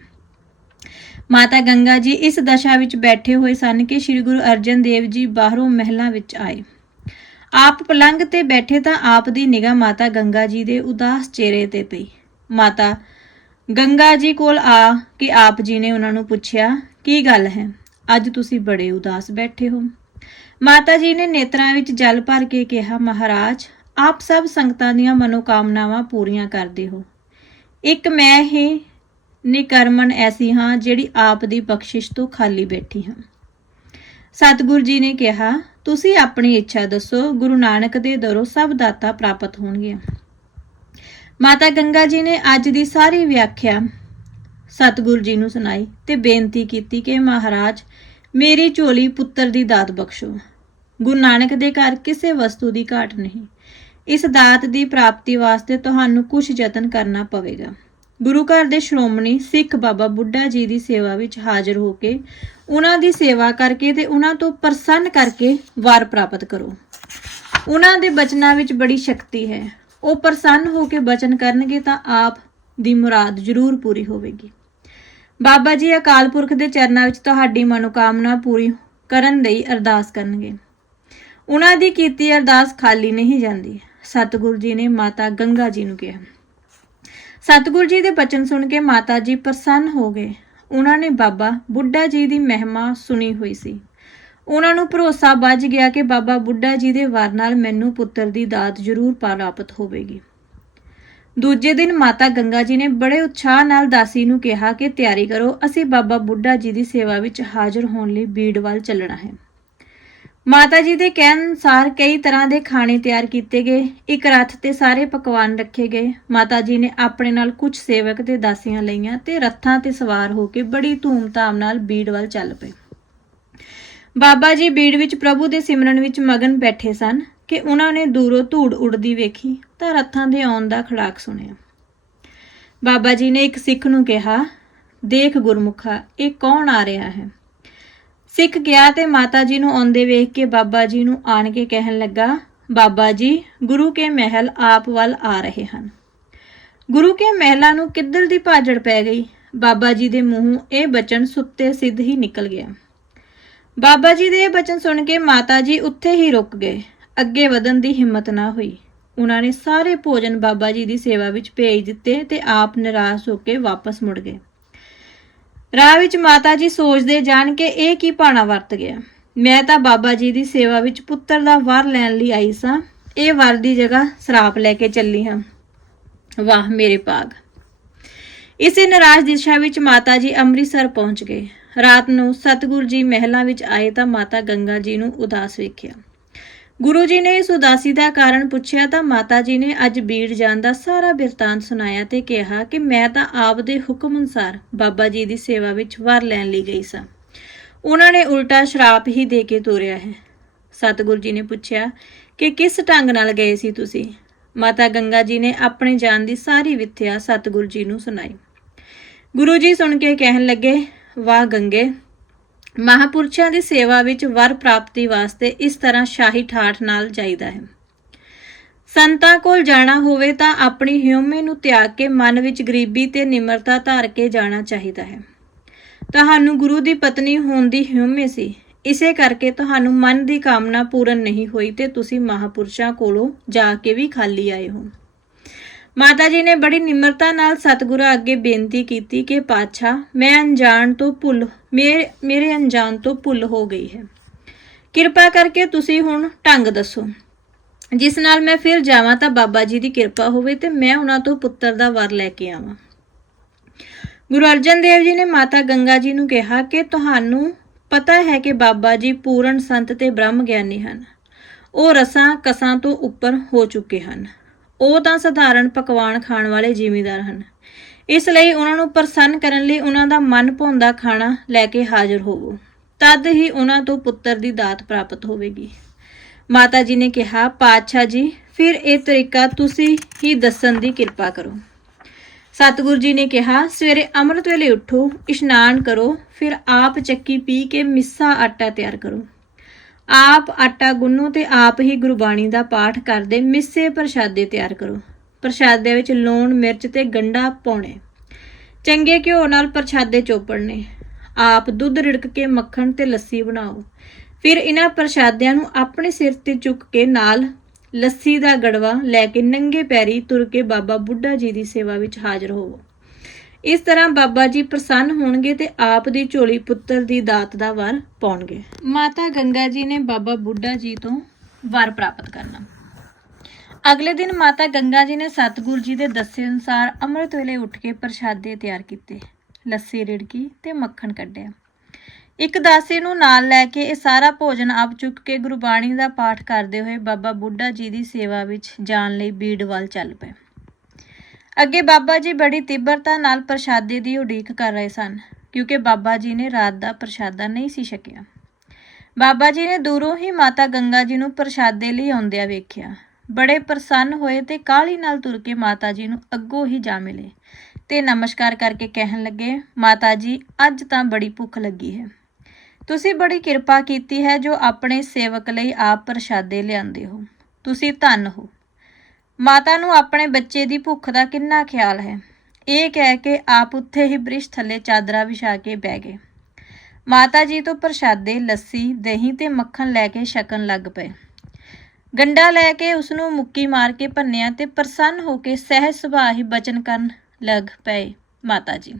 Speaker 1: ਮਾਤਾ ਗੰਗਾ ਜੀ ਇਸ ਦਸ਼ਾ ਵਿੱਚ ਬੈਠੇ ਹੋਏ ਸਨ ਕਿ ਸ੍ਰੀ ਗੁਰੂ ਅਰਜਨ ਦੇਵ ਜੀ ਬਾਹਰੋਂ ਮਹਿਲਾਂ ਵਿੱਚ ਆਏ। ਆਪ ਪਲੰਗ ਤੇ ਬੈਠੇ ਤਾਂ ਆਪ ਦੀ ਨਿਗਾਹ ਮਾਤਾ ਗੰਗਾ ਜੀ ਦੇ ਉਦਾਸ ਚਿਹਰੇ ਤੇ ਪਈ। ਮਾਤਾ, ਗੰਗਾ ਜੀ ਕੋਲ ਆ ਕਿ ਆਪ ਜੀ ਨੇ ਉਹਨਾਂ ਨੂੰ ਪੁੱਛਿਆ, ਕੀ ਗੱਲ ਹੈ? ਅੱਜ ਤੁਸੀਂ ਬੜੇ ਉਦਾਸ ਬੈਠੇ ਹੋ। ਮਾਤਾ ਜੀ ਨੇ ਨੇਤਰਾਂ ਵਿੱਚ ਜਲ ਭਰ ਕੇ ਕਿਹਾ, ਮਹਾਰਾਜ, ਆਪ ਸਭ ਸੰਗਤਾਂ ਦੀਆਂ ਮਨੋਕਾਮਨਾਵਾਂ ਪੂਰੀਆਂ ਕਰਦੇ ਹੋ। ਇੱਕ ਮੈਂ ਹੀ ਨਿਕਰਮਨ ਐਸੀ ਹਾਂ ਜਿਹੜੀ ਆਪ ਦੀ ਬਖਸ਼ਿਸ਼ ਤੋਂ ਖਾਲੀ ਬੈਠੀ ਹਾਂ। ਸਤਿਗੁਰੂ ਜੀ ਨੇ ਕਿਹਾ, ਤੁਸੀਂ ਆਪਣੀ ਇੱਛਾ ਦੱਸੋ, ਗੁਰੂ ਨਾਨਕ ਦੇ ਦਰੋਂ ਸਭ ਦਾਤਾ ਪ੍ਰਾਪਤ ਹੋਣਗੀਆਂ। ਮਾਤਾ ਗੰਗਾ ਜੀ ਨੇ ਅੱਜ ਦੀ ਸਾਰੀ ਵਿਆਖਿਆ ਸਤਿਗੁਰੂ ਜੀ ਨੂੰ ਸੁਣਾਈ ਤੇ ਬੇਨਤੀ ਕੀਤੀ ਕਿ, ਮਹਾਰਾਜ, ਮੇਰੀ ਝੋਲੀ ਪੁੱਤਰ ਦੀ ਦਾਤ ਬਖਸ਼ੋ। ਗੁਰੂ ਨਾਨਕ ਦੇ ਘਰ ਕਿਸੇ ਵਸਤੂ ਦੀ ਘਾਟ ਨਹੀਂ। ਇਸ ਦਾਤ ਦੀ ਪ੍ਰਾਪਤੀ ਵਾਸਤੇ ਤੁਹਾਨੂੰ ਕੁਝ ਯਤਨ ਕਰਨਾ ਪਵੇਗਾ। ਗੁਰੂ ਘਰ ਦੇ ਸ਼੍ਰੋਮਣੀ ਸਿੱਖ ਬਾਬਾ ਬੁੱਢਾ ਜੀ ਦੀ ਸੇਵਾ ਵਿੱਚ ਹਾਜ਼ਰ ਹੋ ਕੇ ਉਹਨਾਂ ਦੀ ਸੇਵਾ ਕਰਕੇ ਤੇ ਉਹਨਾਂ ਤੋਂ ਪ੍ਰਸੰਨ ਕਰਕੇ ਵਾਰ ਪ੍ਰਾਪਤ ਕਰੋ। ਉਹਨਾਂ ਦੇ ਬਚਨਾਂ ਵਿੱਚ ਬੜੀ ਸ਼ਕਤੀ ਹੈ। ਉਹ ਪ੍ਰਸੰਨ ਹੋ ਕੇ ਬਚਨ ਕਰਨਗੇ ਤਾਂ ਆਪ ਦੀ ਮੁਰਾਦ ਜ਼ਰੂਰ ਪੂਰੀ ਹੋਵੇਗੀ। ਬਾਬਾ ਜੀ ਅਕਾਲ ਪੁਰਖ ਦੇ ਚਰਨਾਂ ਵਿੱਚ ਤੁਹਾਡੀ ਮਨੋਕਾਮਨਾ ਪੂਰੀ ਕਰਨ ਲਈ ਅਰਦਾਸ ਕਰਨਗੇ। ਉਹਨਾਂ ਦੀ ਕੀਤੀ ਅਰਦਾਸ ਖਾਲੀ ਨਹੀਂ ਜਾਂਦੀ। ਸਤਿਗੁਰੂ ਜੀ ਨੇ ਮਾਤਾ ਗੰਗਾ ਜੀ ਨੂੰ ਕਿਹਾ। ਸਤਿਗੁਰੂ ਜੀ ਦੇ ਬਚਨ ਸੁਣ ਕੇ ਮਾਤਾ ਜੀ ਪ੍ਰਸੰਨ ਹੋ ਗਏ। ਉਹਨਾਂ ਨੇ ਬਾਬਾ ਬੁੱਢਾ ਜੀ ਦੀ ਮਹਿਮਾ ਸੁਣੀ ਹੋਈ ਸੀ। ਉਹਨਾਂ ਨੂੰ ਭਰੋਸਾ ਵੱਜ ਗਿਆ ਕਿ ਬਾਬਾ ਬੁੱਢਾ ਜੀ ਦੇ ਵਰ ਨਾਲ ਮੈਨੂੰ ਪੁੱਤਰ ਦੀ ਦਾਤ ਜ਼ਰੂਰ ਪ੍ਰਾਪਤ ਹੋਵੇਗੀ। ਦੂਜੇ ਦਿਨ ਮਾਤਾ ਗੰਗਾ ਜੀ ਨੇ ਬੜੇ ਉਤਸ਼ਾਹ ਨਾਲ ਦਾਸੀ ਨੂੰ ਕਿਹਾ ਕਿ ਤਿਆਰੀ ਕਰੋ, ਅਸੀਂ ਬਾਬਾ ਬੁੱਢਾ ਜੀ ਦੀ ਸੇਵਾ ਵਿੱਚ ਹਾਜ਼ਰ ਹੋਣ ਲਈ ਬੀੜ ਵੱਲ ਚੱਲਣਾ ਹੈ। ਮਾਤਾ ਜੀ ਦੇ ਕਹਿਣ ਅਨੁਸਾਰ ਕਈ ਤਰ੍ਹਾਂ ਦੇ ਖਾਣੇ ਤਿਆਰ ਕੀਤੇ ਗਏ। ਇੱਕ ਰੱਥ ਤੇ ਸਾਰੇ ਪਕਵਾਨ ਰੱਖੇ ਗਏ। ਮਾਤਾ ਜੀ ਨੇ ਆਪਣੇ ਨਾਲ ਕੁਝ ਸੇਵਕ ਤੇ ਦਾਸੀਆਂ ਲਈਆਂ ਤੇ ਰੱਥਾਂ ਤੇ ਸਵਾਰ ਹੋ ਕੇ ਬੜੀ ਧੂਮ-ਧਾਮ ਨਾਲ ਬੀੜ ਵੱਲ ਚੱਲ ਪਏ। ਬਾਬਾ ਜੀ ਬੀੜ ਵਿੱਚ ਪ੍ਰਭੂ ਦੇ ਸਿਮਰਨ ਵਿੱਚ ਮਗਨ ਬੈਠੇ ਸਨ ਕਿ ਉਹਨਾਂ ਨੇ ਦੂਰੋਂ ਧੂੜ ਉੱਡਦੀ ਵੇਖੀ ਤਾਂ ਰੱਥਾਂ ਦੇ ਆਉਣ ਦਾ ਖੜਾਕ ਸੁਣਿਆ। ਬਾਬਾ ਜੀ ਨੇ ਇੱਕ ਸਿੱਖ ਨੂੰ ਕਿਹਾ, ਦੇਖ ਗੁਰਮੁਖਾ, ਇਹ ਕੌਣ ਆ ਰਿਹਾ ਹੈ? ਸਿੱਖ ਗਿਆ ਤੇ ਮਾਤਾ ਜੀ ਨੂੰ ਆਉਂਦੇ ਵੇਖ ਕੇ ਬਾਬਾ ਜੀ ਨੂੰ ਆਣ ਕੇ ਕਹਿਣ ਲੱਗਾ, ਬਾਬਾ ਜੀ, ਗੁਰੂ ਕੇ ਮਹਿਲ ਆਪ ਵੱਲ ਆ ਰਹੇ ਹਨ। ਗੁਰੂ ਕੇ ਮਹਿਲਾਂ ਨੂੰ ਕਿੱਧਰ ਦੀ ਭਾਜੜ ਪੈ ਗਈ? ਬਾਬਾ ਜੀ ਦੇ ਮੂੰਹੋਂ ਇਹ ਬਚਨ ਸੁੱਤੇ ਸਿੱਧ ਹੀ ਨਿਕਲ ਗਿਆ। ਬਾਬਾ ਜੀ ਦੇ ਇਹ ਬਚਨ ਸੁਣ ਕੇ ਮਾਤਾ ਜੀ ਉੱਥੇ ਹੀ ਰੁਕ ਗਏ। ਅੱਗੇ ਵਧਣ ਦੀ ਹਿੰਮਤ ਨਾ ਹੋਈ। ਉਹਨਾਂ ਨੇ ਸਾਰੇ ਭੋਜਨ ਬਾਬਾ ਜੀ ਦੀ ਸੇਵਾ ਵਿੱਚ ਭੇਜ ਦਿੱਤੇ ਤੇ ਆਪ ਨਿਰਾਸ਼ ਹੋ ਕੇ ਵਾਪਸ ਮੁੜ ਗਏ। ਰਾਹ ਵਿੱਚ ਮਾਤਾ ਜੀ ਸੋਚਦੇ ਜਾਣ ਕਿ ਇਹ ਕੀ ਭਾਣਾ ਵਰਤ ਗਿਆ। ਮੈਂ ਤਾਂ ਬਾਬਾ ਜੀ ਦੀ ਸੇਵਾ ਵਿੱਚ ਪੁੱਤਰ ਦਾ ਵਰ ਲੈਣ ਲਈ ਆਈ ਸਾਂ। ਇਹ ਵਰ ਦੀ ਜਗ੍ਹਾ ਸਰਾਪ ਲੈ ਕੇ ਚੱਲੀ ਹਾਂ। ਵਾਹ, ਮੇਰੇ ਭਾਗ। ਇਸੇ ਨਿਰਾਸ਼ ਦਿਸ਼ਾ ਵਿੱਚ ਮਾਤਾ ਜੀ ਅੰਮ੍ਰਿਤਸਰ ਪਹੁੰਚ ਗਏ। ਰਾਤ ਨੂੰ ਸਤਿਗੁਰੂ ਜੀ ਮਹਿਲਾਂ ਵਿੱਚ ਆਏ ਤਾਂ ਮਾਤਾ ਗੰਗਾ ਜੀ ਨੂੰ ਉਦਾਸ ਵੇਖਿਆ। ਗੁਰੂ ਜੀ ਨੇ ਇਸ ਉਦਾਸੀ ਦਾ ਕਾਰਨ ਪੁੱਛਿਆ ਤਾਂ ਮਾਤਾ ਜੀ ਨੇ ਅੱਜ ਬੀੜ ਜਾਣ ਦਾ ਸਾਰਾ ਬਿਰਤਾਂਤ ਸੁਣਾਇਆ ਤੇ ਕਿਹਾ ਕਿ ਮੈਂ ਤਾਂ ਆਪ ਦੇ ਹੁਕਮ ਅਨੁਸਾਰ ਬਾਬਾ ਜੀ ਦੀ ਸੇਵਾ ਵਿੱਚ ਵਰ ਲੈਣ ਲਈ ਗਈ ਸਾਂ। ਉਹਨਾਂ ਨੇ ਉਲਟਾ ਸ਼ਰਾਪ ਹੀ ਦੇ ਕੇ ਤੋਰਿਆ ਹੈ। ਸਤਿਗੁਰੂ ਜੀ ਨੇ ਪੁੱਛਿਆ ਕਿ ਕਿਸ ਢੰਗ ਨਾਲ ਗਏ ਸੀ ਤੁਸੀਂ? ਮਾਤਾ ਗੰਗਾ ਜੀ ਨੇ ਆਪਣੇ ਜਾਨ ਦੀ ਸਾਰੀ ਵਿਥਿਆ ਸਤਿਗੁਰੂ ਜੀ ਨੂੰ ਸੁਣਾਈ। ਗੁਰੂ ਜੀ ਸੁਣ ਕੇ ਕਹਿਣ ਲੱਗੇ, ਵਾਹ ਗੰਗੇ ਮਹਾਪੁਰਸ਼ਾਂ ਦੀ ਸੇਵਾ ਵਿੱਚ ਵਰ ਪ੍ਰਾਪਤੀ ਵਾਸਤੇ ਇਸ ਤਰ੍ਹਾਂ ਸ਼ਾਹੀ ਠਾਠ ਨਾਲ ਜਾਈਦਾ ਹੈ। ਸੰਤਾਂ ਕੋਲ ਜਾਣਾ ਹੋਵੇ ਤਾਂ ਆਪਣੀ ਹਿਉਮੇ ਨੂੰ ਤਿਆਗ ਕੇ ਮਨ ਵਿੱਚ ਗਰੀਬੀ ਤੇ ਨਿਮਰਤਾ ਧਾਰ ਕੇ ਜਾਣਾ ਚਾਹੀਦਾ ਹੈ। ਤੁਹਾਨੂੰ ਗੁਰੂ ਦੀ ਪਤਨੀ ਹੋਣ ਦੀ ਹਿਉਮੇ ਸੀ। ਇਸੇ ਕਰਕੇ ਤੁਹਾਨੂੰ ਮਨ ਦੀ ਕਾਮਨਾ ਪੂਰਨ ਨਹੀਂ ਹੋਈ ਤੇ ਤੁਸੀਂ ਮਹਾਪੁਰਸ਼ਾਂ ਕੋਲੋਂ ਜਾ ਕੇ ਵੀ ਖਾਲੀ ਆਏ ਹੋ। ਮਾਤਾ ਜੀ ਨੇ ਬੜੀ ਨਿਮਰਤਾ ਨਾਲ ਸਤਿਗੁਰਾਂ ਅੱਗੇ ਬੇਨਤੀ ਕੀਤੀ ਕਿ ਪਾਤਸ਼ਾਹ, ਮੈਂ ਅਣਜਾਣ ਤੋਂ ਭੁੱਲ ਮੇਰੇ ਮੇਰੇ ਅਣਜਾਣ ਤੋਂ ਭੁੱਲ ਹੋ ਗਈ ਹੈ। ਕਿਰਪਾ ਕਰਕੇ ਤੁਸੀਂ ਹੁਣ ਢੰਗ ਦੱਸੋ। ਜਿਸ ਨਾਲ ਮੈਂ ਫਿਰ ਜਾਵਾਂ ਤਾਂ ਬਾਬਾ ਜੀ ਦੀ ਕਿਰਪਾ ਹੋਵੇ ਤੇ ਮੈਂ ਉਹਨਾਂ ਤੋਂ ਪੁੱਤਰ ਦਾ ਵਰ ਲੈ ਕੇ ਆਵਾਂ। ਗੁਰੂ ਅਰਜਨ ਦੇਵ ਜੀ ਨੇ ਮਾਤਾ ਗੰਗਾ ਜੀ ਨੂੰ ਕਿਹਾ ਕਿ ਤੁਹਾਨੂੰ ਪਤਾ ਹੈ ਕਿ ਬਾਬਾ ਜੀ ਪੂਰਨ ਸੰਤ ਤੇ ਬ੍ਰਹਮ ਗਿਆਨੀ ਹਨ। ਉਹ ਰਸਾਂ ਕਸਾਂ ਤੋਂ ਉੱਪਰ ਹੋ ਚੁੱਕੇ ਹਨ। ਉਹ ਤਾਂ ਸਧਾਰਨ ਪਕਵਾਨ ਖਾਣ ਵਾਲੇ ਜ਼ਿਮੀਦਾਰ ਹਨ। ਇਸ ਲਈ ਉਹਨਾਂ ਨੂੰ ਪ੍ਰਸੰਨ ਕਰਨ ਲਈ ਉਹਨਾਂ ਦਾ ਮਨ ਭਾਉਂਦਾ ਖਾਣਾ ਲੈ ਕੇ ਹਾਜ਼ਰ ਹੋਵੋ। ਤਦ ਹੀ ਉਹਨਾਂ ਤੋਂ ਪੁੱਤਰ ਦੀ ਦਾਤ ਪ੍ਰਾਪਤ ਹੋਵੇਗੀ। ਮਾਤਾ ਜੀ ਨੇ ਕਿਹਾ, ਪਾਤਸ਼ਾਹ ਜੀ, ਫਿਰ ਇਹ ਤਰੀਕਾ ਤੁਸੀਂ ਹੀ ਦੱਸਣ ਦੀ ਕਿਰਪਾ ਕਰੋ। ਸਤਿਗੁਰੂ ਜੀ ਨੇ ਕਿਹਾ, ਸਵੇਰੇ ਅੰਮ੍ਰਿਤ ਵੇਲੇ ਉਠੋ, ਇਸ਼ਨਾਨ ਕਰੋ, ਫਿਰ ਆਪ ਚੱਕੀ ਪੀ ਕੇ ਮਿੱਸਾ ਆਟਾ ਤਿਆਰ ਕਰੋ। ਆਪ ਆਟਾ ਗੁੰਨੋ ਤੇ ਆਪ ਹੀ ਗੁਰਬਾਣੀ ਦਾ ਪਾਠ ਕਰਦੇ ਮਿੱਸੇ ਪ੍ਰਸ਼ਾਦੇ ਤਿਆਰ ਕਰੋ। ਪ੍ਰਸ਼ਾਦੇ ਵਿੱਚ ਲੂਣ, ਮਿਰਚ ਤੇ ਗੰਡਾ ਪਾਉਣੇ। ਚੰਗੇ ਘਿਓ ਨਾਲ ਪ੍ਰਸ਼ਾਦੇ ਚੋਪੜਨੇ। ਆਪ ਦੁੱਧ ਰਿੜਕ ਕੇ ਮੱਖਣ ਤੇ ਲੱਸੀ ਬਣਾਓ। ਫਿਰ ਇਹਨਾਂ ਪ੍ਰਸ਼ਾਦਿਆਂ ਨੂੰ ਆਪਣੇ ਸਿਰ ਤੇ ਚੁੱਕ ਕੇ ਨਾਲ ਲੱਸੀ ਦਾ ਗੜਵਾ ਲੈ ਕੇ ਨੰਗੇ ਪੈਰੀ ਤੁਰ ਕੇ ਬਾਬਾ ਬੁੱਢਾ ਜੀ ਦੀ ਸੇਵਾ ਵਿੱਚ ਹਾਜ਼ਰ ਹੋਵੋ। ਇਸ ਤਰ੍ਹਾਂ ਬਾਬਾ ਜੀ ਪ੍ਰਸੰਨ ਹੋਣਗੇ ਤੇ ਆਪ ਦੀ ਝੋਲੀ ਪੁੱਤਰ ਦੀ ਦਾਤ ਦਾ ਵਰ ਪਾਉਣਗੇ। ਮਾਤਾ ਗੰਗਾ ਜੀ ਨੇ ਬਾਬਾ ਬੁੱਢਾ ਜੀ ਤੋਂ ਵਰ ਪ੍ਰਾਪਤ ਕਰਨਾ। ਅਗਲੇ ਦਿਨ ਮਾਤਾ ਗੰਗਾ ਜੀ ਨੇ ਸਤਿਗੁਰੂ ਜੀ ਦੇ ਦੱਸੇ ਅਨੁਸਾਰ ਅੰਮ੍ਰਿਤ ਵੇਲੇ ਉੱਠ ਕੇ ਪ੍ਰਸ਼ਾਦੇ ਤਿਆਰ ਕੀਤੇ, ਲੱਸੀ ਰਿੜਕੀ ਤੇ ਮੱਖਣ ਕੱਢਿਆ। ਇੱਕ ਦਾਸੀ ਨੂੰ ਨਾਲ ਲੈ ਕੇ ਇਹ ਸਾਰਾ ਭੋਜਨ ਆਪ ਚੁੱਕ ਕੇ ਗੁਰਬਾਣੀ ਦਾ ਪਾਠ ਕਰਦੇ ਹੋਏ ਬਾਬਾ ਬੁੱਢਾ ਜੀ ਦੀ ਸੇਵਾ ਵਿੱਚ ਜਾਣ ਲਈ ਬੀੜ ਵੱਲ ਚੱਲ ਪਏ। ਅੱਗੇ ਬਾਬਾ ਜੀ ਬੜੀ ਤੀਬਰਤਾ ਨਾਲ ਪ੍ਰਸ਼ਾਦੇ ਦੀ ਉਡੀਕ ਕਰ ਰਹੇ ਸਨ, ਕਿਉਂਕਿ ਬਾਬਾ ਜੀ ਨੇ ਰਾਤ ਦਾ ਪ੍ਰਸ਼ਾਦਾ ਨਹੀਂ ਸੀ ਛਕਿਆ। ਬਾਬਾ ਜੀ ਨੇ ਦੂਰੋਂ ਹੀ ਮਾਤਾ ਗੰਗਾ ਜੀ ਨੂੰ ਪ੍ਰਸ਼ਾਦੇ ਲਈ ਆਉਂਦਿਆਂ ਵੇਖਿਆ। ਬੜੇ ਪ੍ਰਸੰਨ ਹੋਏ ਤੇ ਕਾਹਲੀ ਨਾਲ ਤੁਰ ਕੇ ਮਾਤਾ ਜੀ ਨੂੰ ਅੱਗੋਂ ਹੀ ਜਾ ਮਿਲੇ ਤੇ ਨਮਸਕਾਰ ਕਰਕੇ ਕਹਿਣ ਲੱਗੇ, ਮਾਤਾ ਜੀ, ਅੱਜ ਤਾਂ ਬੜੀ ਭੁੱਖ ਲੱਗੀ ਹੈ। ਤੁਸੀਂ ਬੜੀ ਕਿਰਪਾ ਕੀਤੀ ਹੈ ਜੋ ਆਪਣੇ ਸੇਵਕ ਲਈ ਆਪ ਪ੍ਰਸ਼ਾਦੇ ਲਿਆਂਦੇ ਹੋ। ਤੁਸੀਂ ਧੰਨ ਹੋ। ਮਾਤਾ ਨੂੰ ਆਪਣੇ ਬੱਚੇ ਦੀ ਭੁੱਖ ਦਾ ਕਿੰਨਾ ਖਿਆਲ ਹੈ? ਇਹ ਕਹਿ ਕੇ ਆਪ ਉੱਥੇ ਹੀ ਬ੍ਰਿਸ਼ ਥੱਲੇ ਚਾਦਰਾ ਵਿਛਾ ਕੇ ਬਹਿ ਗਏ। ਮਾਤਾ ਜੀ ਤੋਂ ਪ੍ਰਸ਼ਾਦੇ, ਲੱਸੀ, ਦਹੀਂ ਤੇ ਮੱਖਣ ਲੈ ਕੇ ਛਕਣ ਲੱਗ ਪਏ। ਗੰਡਾ ਲੈ ਕੇ ਉਸ ਨੂੰ ਮੁੱਕੀ ਮਾਰ ਕੇ ਭੰਨਿਆ ਤੇ ਪ੍ਰਸੰਨ ਹੋ ਕੇ ਸਹਿਜ ਸੁਭਾਅ ਹੀ ਬਚਨ ਕਰਨ ਲੱਗ ਪਏ ਮਾਤਾ ਜੀ।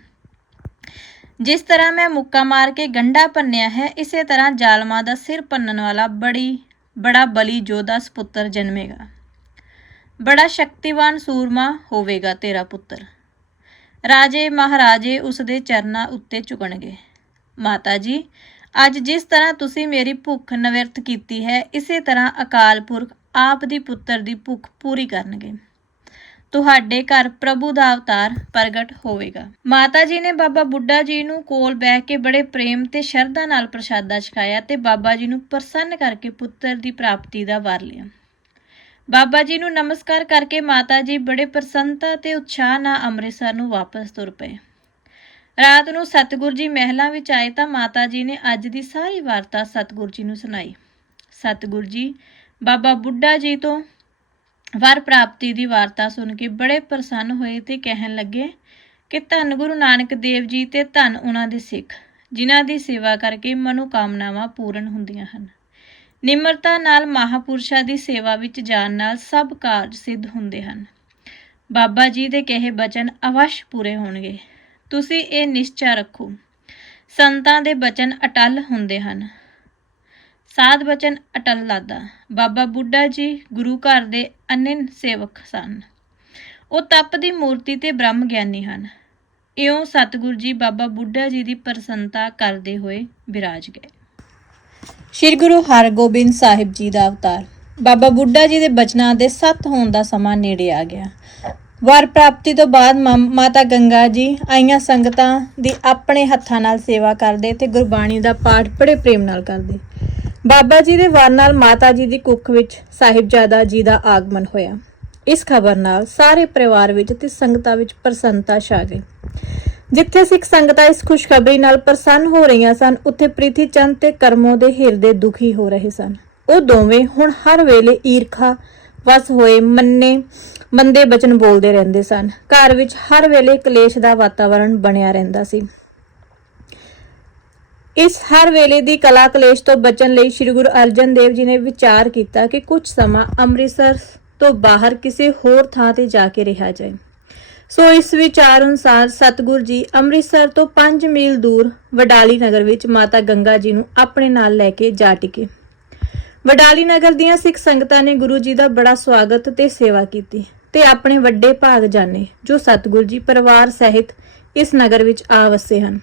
Speaker 1: ਜਿਸ ਤਰ੍ਹਾਂ ਮੈਂ ਮੁੱਕਾ ਮਾਰ ਕੇ ਗੰਡਾ ਭੰਨਿਆ ਹੈ, ਇਸੇ ਤਰ੍ਹਾਂ ਜ਼ਾਲਮਾਂ ਦਾ ਸਿਰ ਭੰਨਣ ਵਾਲਾ ਬੜੀ, ਬੜਾ ਬਲੀ ਜੋਧਾ ਸਪੁੱਤਰ ਜਨਮੇਗਾ। ਬੜਾ ਸ਼ਕਤੀਵਾਨ ਸੂਰਮਾ ਹੋਵੇਗਾ ਤੇਰਾ ਪੁੱਤਰ। ਰਾਜੇ ਮਹਾਰਾਜੇ ਉਸ ਦੇ ਚਰਨਾਂ ਉੱਤੇ ਝੁਕਣਗੇ। ਮਾਤਾ ਜੀ, ਅੱਜ ਜਿਸ ਤਰ੍ਹਾਂ ਤੁਸੀਂ ਮੇਰੀ ਭੁੱਖ ਨਿਵਰਤ ਕੀਤੀ ਹੈ, ਇਸੇ ਤਰ੍ਹਾਂ ਅਕਾਲ ਪੁਰਖ ਆਪ ਦੀ ਪੁੱਤਰ ਦੀ ਭੁੱਖ ਪੂਰੀ ਕਰਨਗੇ। ਤੁਹਾਡੇ ਘਰ ਪ੍ਰਭੂ ਦਾ ਅਵਤਾਰ ਪ੍ਰਗਟ ਹੋਵੇਗਾ। ਮਾਤਾ ਜੀ ਨੇ ਬਾਬਾ ਬੁੱਢਾ ਜੀ ਨੂੰ ਕੋਲ ਬਹਿ ਕੇ ਬੜੇ ਪ੍ਰੇਮ ਤੇ ਸ਼ਰਧਾ ਨਾਲ ਪ੍ਰਸ਼ਾਦਾ ਛਕਾਇਆ ਤੇ ਬਾਬਾ ਜੀ ਨੂੰ ਪ੍ਰਸੰਨ ਕਰਕੇ ਪੁੱਤਰ ਦੀ ਪ੍ਰਾਪਤੀ ਦਾ ਵਰ ਲਿਆ। ਬਾਬਾ ਜੀ ਨੂੰ ਨਮਸਕਾਰ ਕਰਕੇ ਮਾਤਾ ਜੀ ਬੜੇ ਪ੍ਰਸੰਨਤਾ ਤੇ ਉਤਸ਼ਾਹ ਨਾਲ ਅੰਮ੍ਰਿਤਸਰ ਨੂੰ ਵਾਪਸ ਤੁਰ ਪਏ। ਰਾਤ ਨੂੰ ਸਤਿਗੁਰੂ ਜੀ ਮਹਿਲਾਂ ਵਿੱਚ ਆਏ ਤਾਂ ਮਾਤਾ ਜੀ ਨੇ ਅੱਜ ਦੀ ਸਾਰੀ ਵਾਰਤਾ ਸਤਿਗੁਰੂ ਜੀ ਨੂੰ ਸੁਣਾਈ। ਸਤਿਗੁਰੂ ਜੀ, ਬਾਬਾ ਬੁੱਢਾ ਜੀ ਤੋਂ ਵਰ ਪ੍ਰਾਪਤੀ ਦੀ ਵਾਰਤਾ ਸੁਣ ਕੇ ਬੜੇ ਪ੍ਰਸੰਨ ਹੋਏ ਤੇ ਕਹਿਣ ਲੱਗੇ ਕਿ ਧੰਨ ਗੁਰੂ ਨਾਨਕ ਦੇਵ ਜੀ ਤੇ ਧੰਨ ਉਹਨਾਂ ਦੇ ਸਿੱਖ, ਜਿਨ੍ਹਾਂ ਦੀ ਸੇਵਾ ਕਰਕੇ ਮਨੋਕਾਮਨਾਵਾਂ ਪੂਰਨ ਹੁੰਦੀਆਂ ਹਨ। ਨਿਮਰਤਾ ਨਾਲ ਮਹਾਪੁਰਸ਼ਾਂ ਦੀ ਸੇਵਾ ਵਿੱਚ ਜਾਣ ਨਾਲ ਸਭ ਕਾਰਜ ਸਿੱਧ ਹੁੰਦੇ ਹਨ। ਬਾਬਾ ਜੀ ਦੇ ਕਹੇ ਬਚਨ ਅਵਸ਼ ਪੂਰੇ ਹੋਣਗੇ। ਤੁਸੀਂ ਇਹ ਨਿਸ਼ਚਾ ਰੱਖੋ, ਸੰਤਾਂ ਦੇ ਬਚਨ ਅਟਲ ਹੁੰਦੇ ਹਨ। ਸਾਧ ਬਚਨ ਅਟਲ ਲਾਦਾ। ਬਾਬਾ ਬੁੱਢਾ ਜੀ ਗੁਰੂ ਘਰ ਦੇ ਅਨੰਨ ਸੇਵਕ ਸਨ। ਉਹ ਤਪ ਦੀ ਮੂਰਤੀ ਤੇ ਬ੍ਰਹਮ ਗਿਆਨੀ ਹਨ। ਇਉਂ ਸਤਿਗੁਰੂ ਜੀ ਬਾਬਾ ਬੁੱਢਾ ਜੀ ਦੀ ਪ੍ਰਸੰਨਤਾ ਕਰਦੇ ਹੋਏ ਬਿਰਾਜ ਗਏ। ਸ਼੍ਰੀ ਗੁਰੂ ਹਰਗੋਬਿੰਦ ਸਾਹਿਬ ਜੀ ਦਾ ਅਵਤਾਰ। ਬਾਬਾ ਬੁੱਢਾ ਜੀ ਦੇ ਬਚਨਾਂ ਦੇ ਸੱਤ ਹੋਣ ਦਾ ਸਮਾਂ ਨੇੜੇ ਆ ਗਿਆ। ਵਰ ਪ੍ਰਾਪਤੀ ਤੋਂ ਬਾਅਦ ਮਾ- ਮਾਤਾ ਗੰਗਾ ਜੀ ਆਈਆਂ ਸੰਗਤਾਂ ਦੀ ਆਪਣੇ ਹੱਥਾਂ ਨਾਲ ਸੇਵਾ ਕਰਦੇ ਤੇ ਗੁਰਬਾਣੀ ਦਾ ਪਾਠ ਬੜੇ ਪ੍ਰੇਮ ਨਾਲ ਕਰਦੇ। ਬਾਬਾ ਜੀ ਦੇ ਵਰ ਨਾਲ ਮਾਤਾ ਜੀ ਦੀ ਕੁੱਖ ਵਿੱਚ ਸਾਹਿਬਜ਼ਾਦਾ ਜੀ ਦਾ ਆਗਮਨ ਹੋਇਆ। ਇਸ ਖਬਰ ਨਾਲ ਸਾਰੇ ਪਰਿਵਾਰ ਵਿੱਚ ਤੇ ਸੰਗਤਾਂ ਵਿੱਚ ਪ੍ਰਸੰਨਤਾ ਛਾ ਗਈ। ਜਿੱਥੇ ਸਿੱਖ ਸੰਗਤਾਂ ਇਸ ਖੁਸ਼ਖਬਰੀ ਨਾਲ ਪ੍ਰਸੰਨ ਹੋ ਰਹੀਆਂ ਸਨ, ਉੱਥੇ ਪ੍ਰੀਤੀ ਚੰਦ ਤੇ ਕਰਮੋ ਦੇ ਹਿਰਦੇ ਦੁਖੀ ਹੋ ਰਹੇ ਸਨ। ਉਹ ਦੋਵੇਂ ਹੁਣ ਹਰ ਵੇਲੇ ਈਰਖਾ, ਵਸ ਹੋਏ ਮੰਨੇ, ਮੰਦੇ ਬਚਨ ਬੋਲਦੇ ਰਹਿੰਦੇ ਸਨ। ਘਰ ਵਿੱਚ ਹਰ ਵੇਲੇ ਕਲੇਸ਼ ਦਾ ਵਾਤਾਵਰਣ ਬਣਿਆ ਰਹਿੰਦਾ ਸੀ। ਇਸ ਹਰ ਵੇਲੇ ਦੀ ਕਲਾ ਕਲੇਸ਼ ਤੋਂ ਬਚਣ ਲਈ ਸ੍ਰੀ ਗੁਰੂ ਅਰਜਨ ਦੇਵ ਜੀ ਨੇ ਵਿਚਾਰ ਕੀਤਾ ਕਿ ਕੁਝ ਸਮਾਂ ਅੰਮ੍ਰਿਤਸਰ ਤੋਂ ਬਾਹਰ ਕਿਸੇ ਹੋਰ ਥਾਂ ਤੇ ਜਾ ਕੇ ਰਿਹਾ ਜਾਏ। ਸੋ ਇਸ ਵਿਚਾਰ ਅਨੁਸਾਰ ਸਤਿਗੁਰੂ ਜੀ ਅੰਮ੍ਰਿਤਸਰ ਤੋਂ 5 ਮੀਲ ਦੂਰ ਵਡਾਲੀ ਨਗਰ ਵਿੱਚ ਮਾਤਾ ਗੰਗਾ ਜੀ ਨੂੰ ਆਪਣੇ ਨਾਲ ਲੈ ਕੇ ਜਾ ਟਿਕੇ। ਵਡਾਲੀ ਨਗਰ ਦੀਆਂ ਸਿੱਖ ਸੰਗਤਾਂ ਨੇ ਗੁਰੂ ਜੀ ਦਾ ਬੜਾ ਸਵਾਗਤ ਤੇ ਸੇਵਾ ਕੀਤੀ ਤੇ ਆਪਣੇ ਵੱਡੇ ਭਾਗ ਜਾਣੇ, ਜੋ ਸਤਿਗੁਰੂ ਜੀ ਪਰਿਵਾਰ ਸਹਿਤ ਇਸ ਨਗਰ ਵਿੱਚ ਆ ਵਸੇ ਹਨ।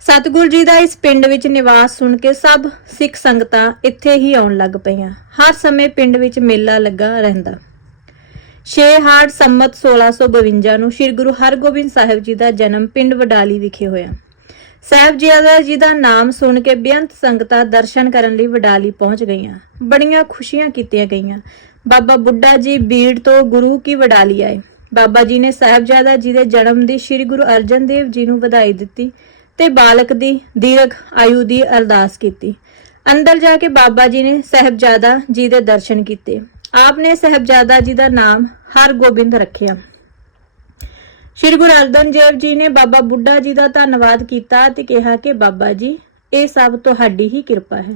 Speaker 1: ਸਤਿਗੁਰੂ ਜੀ ਦਾ ਇਸ ਪਿੰਡ ਵਿੱਚ ਨਿਵਾਸ ਸੁਣ ਕੇ ਸਭ ਸਿੱਖ ਸੰਗਤਾਂ ਇੱਥੇ ਹੀ ਆਉਣ ਲੱਗ ਪਈਆਂ। ਹਰ ਸਮੇਂ ਪਿੰਡ ਵਿੱਚ ਮੇਲਾ ਲੱਗਾ ਰਹਿੰਦਾ। ਛੇ ਹਾੜ ਸੰਮਤ 1652 ਨੂੰ ਸ੍ਰੀ ਗੁਰੂ ਹਰਗੋਬਿੰਦ ਸਾਹਿਬ ਜੀ ਦਾ ਜਨਮ ਪਿੰਡ ਵਡਾਲੀ ਵਿਖੇ ਹੋਇਆ। ਸਾਹਿਬਜ਼ਾਦਾ ਜੀ ਦਾ ਨਾਮ ਸੁਣ ਕੇ ਬੇਅੰਤ ਸੰਗਤਾਂ ਦਰਸ਼ਨ ਕਰਨ ਲਈ ਵਡਾਲੀ ਪਹੁੰਚ ਗਈਆਂ। ਬੜੀਆਂ ਖੁਸ਼ੀਆਂ ਕੀਤੀਆਂ ਗਈਆਂ। ਬਾਬਾ ਬੁੱਢਾ ਜੀ ਬੀੜ ਤੋਂ ਗੁਰੂ ਕੀ ਵਡਾਲੀ ਆਏ। ਬਾਬਾ ਜੀ ਨੇ ਸਾਹਿਬਜ਼ਾਦਾ ਜੀ ਦੇ ਜਨਮ ਦੀ ਸ੍ਰੀ ਗੁਰੂ ਅਰਜਨ ਦੇਵ ਜੀ ਨੂੰ ਵਧਾਈ ਦਿੱਤੀ ਤੇ ਬਾਲਕ ਦੀ ਦੀਰਘ ਆਯੂ ਦੀ ਅਰਦਾਸ ਕੀਤੀ। ਅੰਦਰ ਜਾ ਕੇ ਬਾਬਾ ਜੀ ਨੇ ਸਾਹਿਬਜ਼ਾਦਾ ਜੀ ਦੇ ਦਰਸ਼ਨ ਕੀਤੇ। ਆਪ ਨੇ ਸਾਹਿਬਜ਼ਾਦਾ ਜੀ ਦਾ ਨਾਮ ਹਰਗੋਬਿੰਦ ਰੱਖਿਆ। ਸ਼੍ਰੀ ਗੁਰੂ ਅਰਜਨ ਦੇਵ ਜੀ ਨੇ ਬਾਬਾ ਬੁੱਢਾ ਜੀ ਦਾ ਧੰਨਵਾਦ ਕੀਤਾ ਤੇ ਕਿਹਾ ਕਿ ਬਾਬਾ ਜੀ, ਇਹ ਸਭ ਤੁਹਾਡੀ ਹੀ ਕਿਰਪਾ ਹੈ।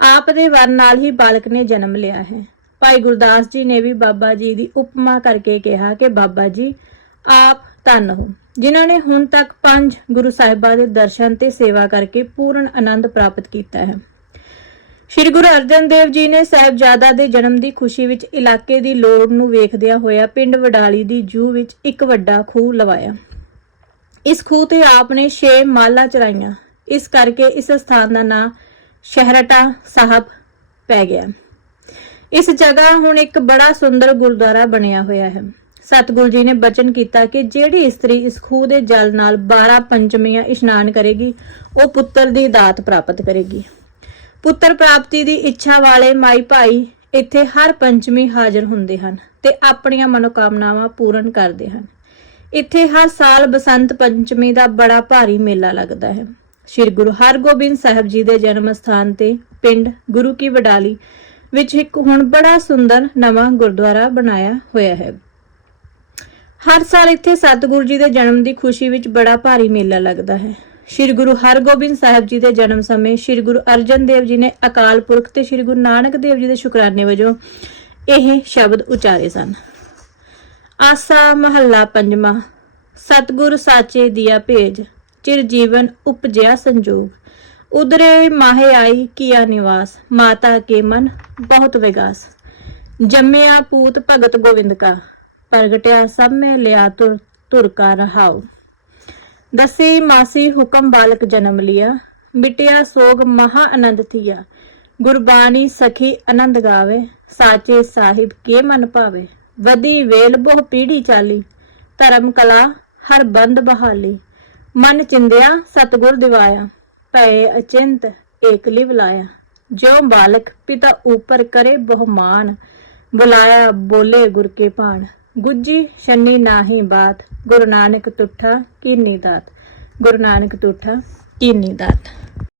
Speaker 1: ਆਪ ਦੇ ਵਰ ਨਾਲ ਹੀ ਬਾਲਕ ਨੇ ਜਨਮ ਲਿਆ ਹੈ। ਭਾਈ ਗੁਰਦਾਸ ਜੀ ਨੇ ਵੀ ਬਾਬਾ ਜੀ ਦੀ ਉਪਮਾ ਕਰਕੇ ਕਿਹਾ ਕਿ ਬਾਬਾ ਜੀ, ਆਪ ਧੰਨ ਹੋ। ਜਿਨ੍ਹਾਂ ਨੇ ਹੁਣ ਤੱਕ ਪੰਜ ਗੁਰੂ ਸਾਹਿਬਾਂ ਦੇ ਦਰਸ਼ਨ ਤੇ ਸੇਵਾ ਕਰਕੇ ਪੂਰਨ ਆਨੰਦ ਪ੍ਰਾਪਤ ਕੀਤਾ ਹੈ। ਸ਼੍ਰੀ ਗੁਰੂ ਅਰਜਨ ਦੇਵ ਜੀ ਨੇ ਸਾਹਿਬਜ਼ਾਦਾ ਦੇ ਜਨਮ ਦੀ ਖੁਸ਼ੀ ਵਿੱਚ ਇਲਾਕੇ ਦੀ ਲੋੜ ਨੂੰ ਵੇਖਦਿਆਂ ਹੋਇਆ ਪਿੰਡ ਵਡਾਲੀ ਦੀ ਜੂ ਵਿੱਚ ਇੱਕ ਵੱਡਾ ਖੂਹ ਲਵਾਇਆ। ਇਸ ਖੂਹ ਤੇ ਆਪ ਨੇ 6 ਮਾਲਾ ਚੜਾਈਆਂ। ਇਸ ਕਰਕੇ ਇਸ ਸਥਾਨ ਦਾ ਨਾਂ ਸ਼ਹਿਰਟਾ ਸਾਹਿਬ ਪੈ ਗਿਆ। ਇਸ ਜਗ੍ਹਾ ਹੁਣ ਇੱਕ ਬੜਾ ਸੁੰਦਰ ਗੁਰਦੁਆਰਾ ਬਣਿਆ ਹੋਇਆ ਹੈ। ਸਤਿਗੁਰੂ ਜੀ ਨੇ ਬਚਨ ਕੀਤਾ ਕਿ ਜਿਹੜੀ ਇਸਤਰੀ ਇਸ ਖੂਹ ਦੇ ਜਲ ਨਾਲ 12 ਪੰਚਮੀਆਂ ਇਸ਼ਨਾਨ ਕਰੇਗੀ, ਉਹ ਪੁੱਤਰ ਦੀ ਦਾਤ ਪ੍ਰਾਪਤ ਕਰੇਗੀ। ਪੁੱਤਰ ਪ੍ਰਾਪਤੀ ਦੀ ਇੱਛਾ ਵਾਲੇ ਮਾਈ ਭਾਈ ਇੱਥੇ ਹਰ ਪੰਚਮੀ ਹਾਜ਼ਰ ਹੁੰਦੇ ਹਨ ਤੇ ਆਪਣੀਆਂ ਮਨੋਕਾਮਨਾਵਾਂ ਪੂਰਨ ਕਰਦੇ ਹਨ। ਇੱਥੇ ਹਰ ਸਾਲ ਬਸੰਤ ਪੰਚਮੀ ਦਾ ਬੜਾ ਭਾਰੀ ਮੇਲਾ ਲੱਗਦਾ ਹੈ। ਸ੍ਰੀ ਗੁਰੂ ਹਰਗੋਬਿੰਦ ਸਾਹਿਬ ਜੀ ਦੇ ਜਨਮ ਸਥਾਨ ਤੇ ਪਿੰਡ ਗੁਰੂ ਕੀ ਵਡਾਲੀ ਵਿੱਚ ਇੱਕ ਹੁਣ ਬੜਾ ਸੁੰਦਰ ਨਵਾਂ ਗੁਰਦੁਆਰਾ ਬਣਾਇਆ ਹੋਇਆ ਹੈ। ਹਰ ਸਾਲ ਇੱਥੇ ਸਤਿਗੁਰੂ ਜੀ ਦੇ ਜਨਮ ਦੀ ਖੁਸ਼ੀ ਵਿੱਚ ਬੜਾ ਭਾਰੀ ਮੇਲਾ ਲੱਗਦਾ ਹੈ। ਸ੍ਰੀ ਗੁਰੂ ਹਰਗੋਬਿੰਦ ਸਾਹਿਬ ਜੀ ਦੇ ਜਨਮ ਸਮੇਂ ਸ੍ਰੀ ਗੁਰੂ ਅਰਜਨ ਦੇਵ ਜੀ ਨੇ ਅਕਾਲ ਪੁਰਖ ਤੇ ਸ੍ਰੀ ਗੁਰੂ ਨਾਨਕ ਦੇਵ ਜੀ ਦੇ ਸ਼ੁਕਰਾਨੇ ਵਜੋਂ ਇਹ ਸ਼ਬਦ ਉਚਾਰੇ ਸਨ। ਆਸਾ ਮਹੱਲਾ ਪੰਜਵਾਂ, ਸਤਿਗੁਰ ਸਾਚੇ ਦੀਆ ਭੇਜ, ਚਿਰ ਜੀਵਨ ਉਪਜਿਆ ਸੰਜੋਗ। ਉਦਰੇ ਮਾਹੇ ਆਈ ਕੀਆ ਨਿਵਾਸ, ਮਾਤਾ ਕੇ ਮਨ ਬਹੁਤ ਵਿਗਾਸ। ਜੰਮਿਆ ਪੂਤ ਭਗਤ ਗੋਵਿੰਦ ਕਾ, ਪ੍ਰਗਟਿਆ ਸਭ ਮੈਂ ਲਿਆ ਤੁਰ ਤੁਰ ਕਾ ਰਹਾਉ। ਦਸੇ ਮਾਸੀ ਹੁਕਮ ਬਾਲਕ ਜਨਮ ਲਿਆ, ਮਿਟਿਆ ਸੋਗ ਮਹਾ ਆਨੰਦ ਥੀਆ। ਗੁਰਬਾਣੀ ਸਖੀ ਆਨੰਦ ਗਾਵੇ, ਸਾਚੇ ਸਾਹਿਬ ਕੇ ਮਨ ਭਾਵੇ। ਵਧੀ ਵੇਲ ਬਹੁ ਪੀੜੀ ਚਾਲੀ, ਧਰਮ ਕਲਾ ਹਰ ਬੰਦ ਬਹਾਲੀ। ਮਨ ਚਿੰਦਿਆ ਸਤਗੁਰ ਦਿਵਾਇਆ, ਭਏ ਅਚਿੰਤ ਏਕਲੀ ਬੁਲਾਇਆ ਜੋ ਬਾਲਕ ਪਿਤਾ ਉਪਰ ਕਰੇ ਬਹੁਮਾਨ, ਬੁਲਾਇਆ ਬੋਲੇ ਗੁਰ ਕੇ ਭਾਣ। ਗੁੱਜੀ ਛੰਨੀ ਨਾਹੀ ਬਾਤ ਗੁਰੂ ਨਾਨਕ ਤੁਠਾ ਕੀਨੀ ਦਾਤ? ਗੁਰੂ ਨਾਨਕ ਤੁਠਾ ਕੀਨੀ ਦਾਤ?